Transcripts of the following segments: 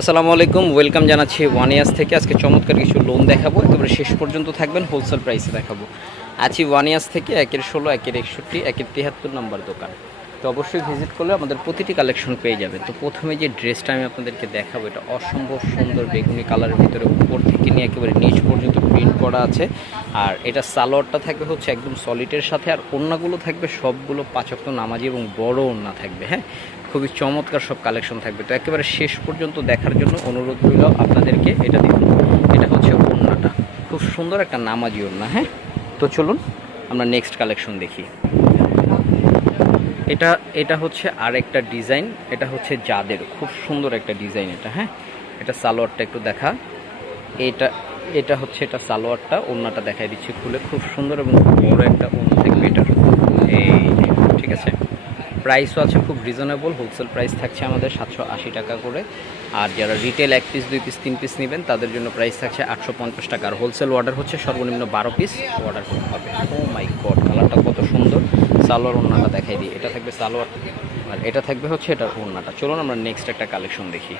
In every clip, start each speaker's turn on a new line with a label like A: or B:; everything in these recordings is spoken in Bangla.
A: আসসালামু আলাইকুম, ওয়েলকাম জানাচ্ছি ওয়ান ইয়ার্স থেকে। আজকে চমৎকার কিছু লোন দেখাবো। একেবারে শেষ পর্যন্ত থাকবেন হোলসেল প্রাইসে দেখাবো। আছি ওয়ান ইয়ার্স থেকে, একের ষোলো, একের একষট্টি, একের তিয়াত্তর নম্বর দোকান। তো অবশ্যই ভিজিট করলে আমাদের প্রতিটি কালেকশন পেয়ে যাবে তো প্রথমে যে ড্রেসটা আমি আপনাদেরকে দেখাবো, এটা অসম্ভব সুন্দর বেগুনি কালারের ভিতরে উপর থেকে নিয়ে একেবারে নিচ পর্যন্ত প্রিন্ট করা আছে। আর এটা সালোয়ারটা থাকবে হচ্ছে একদম সলিডের সাথে, আর ওড়নাগুলো থাকবে সবগুলো পাঁচক্ত নামাজি এবং বড় ওড়না থাকবে হ্যাঁ? খুবই চমৎকার সব কালেকশন থাকবে। তো একেবারে শেষ পর্যন্ত দেখার জন্য অনুরোধ রইল আপনাদেরকে, এটা দেখুন, এটা হচ্ছে ওড়নাটা। খুব সুন্দর একটা নামাজি ওড়না হ্যাঁ? তো চলুন, আমরা নেক্সট কালেকশন দেখি। এটা এটা হচ্ছে আরেকটা ডিজাইন, এটা হচ্ছে জাদের খুব সুন্দর একটা ডিজাইন এটা হ্যাঁ? এটা সালোয়ারটা একটু দেখা। এটা এটা হচ্ছে, এটা সালোয়ারটা, ওড়নাটা দেখাই দিচ্ছি খুলে, খুব সুন্দর এবং বড় একটা থাকবে এটা। এই ঠিক আছে? প্রাইসও আছে খুব রিজনেবল হোলসেল প্রাইস থাকছে আমাদের সাতশো আশি টাকা করে। আর যারা রিটেল এক পিস দুই পিস তিন পিস নেবেন, তাদের জন্য প্রাইস থাকছে আটশো পঞ্চাশ টাকা। আর হোলসেল অর্ডার হচ্ছে সর্বনিম্ন বারো পিস অর্ডার করতে হবে। ও মাই সালোয়ার ওড়নাটা দেখাই দিই। এটা থাকবে সালোয়ার আর এটা থাকবে হচ্ছে এটার ওড়নাটা। চলুন আমরা নেক্সট একটা কালেকশন দেখি।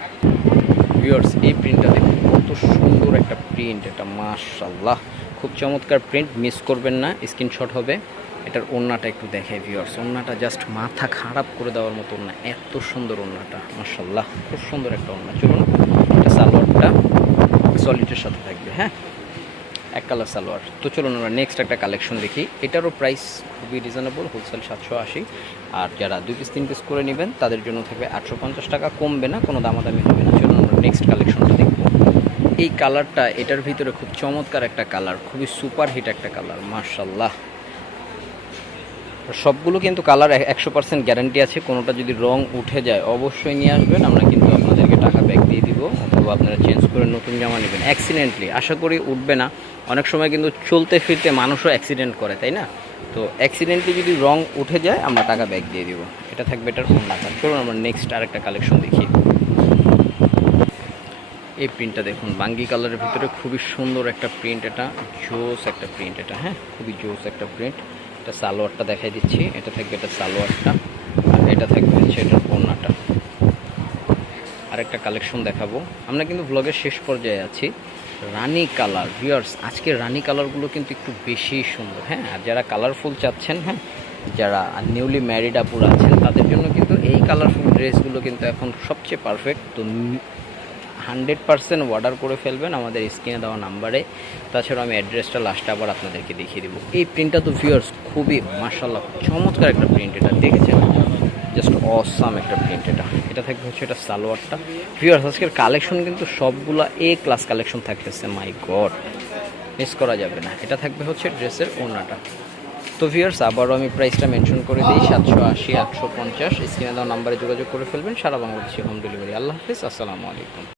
A: ভিউয়ার্স এই প্রিন্টটা দেখুন। কত সুন্দর একটা প্রিন্ট এটা মাশাল্লাহ খুব চমৎকার প্রিন্ট মিস করবেন না। স্ক্রিনশট হবে। এটার ওড়নাটা একটু দেখাই ভিউয়ার্স ওড়নাটা জাস্ট মাথা খারাপ করে দেওয়ার মতো ওড়না। এত সুন্দর ওড়নাটা। মাশাল্লাহ খুব সুন্দর একটা ওড়না। চলুন, এটা সালোয়ারটা সলিডের সাথে থাকবে হ্যাঁ? এক কালার সালোয়ার। তো চলুন আমরা নেক্সট একটা কালেকশন দেখি। এটারও প্রাইস খুবই রিজনেবল হোলসেল সাতশো আশি। আর যারা দুই পিস তিন পিস করে নেবেন, তাদের জন্য থাকবে আটশো পঞ্চাশ টাকা। কমবে না, কোনো দামাদামি হবে না। চলুন আমরা নেক্সট কালেকশনটা দেখব। এই কালারটা এটার ভিতরে খুব চমৎকার একটা কালার খুবই সুপার হিট একটা কালার মার্শাল্লাহ সবগুলো কিন্তু কালার একশো পার্সেন্ট গ্যারান্টি আছে। কোনোটা যদি রং উঠে যায়, অবশ্যই নিয়ে আসবেন। আমরা কিন্তু আপনাদেরকে টাকা ব্যাক দিয়ে দিব। অথবা আপনারা চেঞ্জ করে নতুন জামা নেবেন। অ্যাক্সিডেন্টলি আশা করি উঠবে না। অনেক সময় কিন্তু চলতে ফিরতে মানুষও অ্যাক্সিডেন্ট করে, তাই না? তো অ্যাক্সিডেন্টলি যদি রং উঠে যায়, আমরা টাকা ব্যাক দিয়ে দিব। এটা থাকবে এটার ওড়নাটা চলুন আমরা নেক্সট আরেকটা কালেকশন দেখি। এই প্রিন্টটা দেখুন, বাঙ্গি কালারের ভিতরে খুবই সুন্দর একটা প্রিন্ট এটা, জোস একটা প্রিন্ট এটা হ্যাঁ? খুবই জোস একটা প্রিন্ট এটা সালোয়ারটা দেখাই দিচ্ছি। এটা থাকবে এটা সালোয়ারটা, আর এটা থাকবে হচ্ছে এটার ওড়নাটা। আরেকটা কালেকশন দেখাবো। আমরা কিন্তু ব্লগের শেষ পর্যায়ে আছি। রানি কালার ভিউয়ার্স আজকে রানি কালারগুলো কিন্তু একটু বেশি সুন্দর হ্যাঁ? আর যারা কালারফুল চাচ্ছেন হ্যাঁ যারা নিউলি ম্যারিড আপুর আছেন, তাদের জন্য কিন্তু এই কালারফুল ড্রেসগুলো কিন্তু এখন সবচেয়ে পারফেক্ট তো হান্ড্রেড পার্সেন্ট অর্ডার করে ফেলবেন আমাদের স্ক্রিনে দেওয়া নাম্বারে। তাছাড়া আমি অ্যাড্রেসটা লাস্টে আবার আপনাদেরকে দেখিয়ে দেবো। এই প্রিন্টটা তো ভিউয়ার্স খুবই মার্শাল্লাহ চমৎকার একটা প্রিন্ট এটা, দেখেছেন? জাস্ট অসাম একটা প্রিন্ট এটা। এটা থাকবে হচ্ছে এটা সালোয়ারটা। ভিউয়ার্স আজকের কালেকশন কিন্তু সবগুলা এ ক্লাস কালেকশন থাকতেছে। মাই গড মিস করা যাবে না। এটা থাকবে হচ্ছে ড্রেসের ওনাটা তো ভিউয়ার্স আবারও আমি প্রাইসটা মেনশন করে দিই। সাতশো আশি, আটশো পঞ্চাশ। স্ক্রিনে দেওয়া নাম্বারে যোগাযোগ করে ফেলবেন। সারা বাংলাদেশে হোম ডেলিভারি আল্লাহ হাফিজ। আসসালামু আলাইকুম।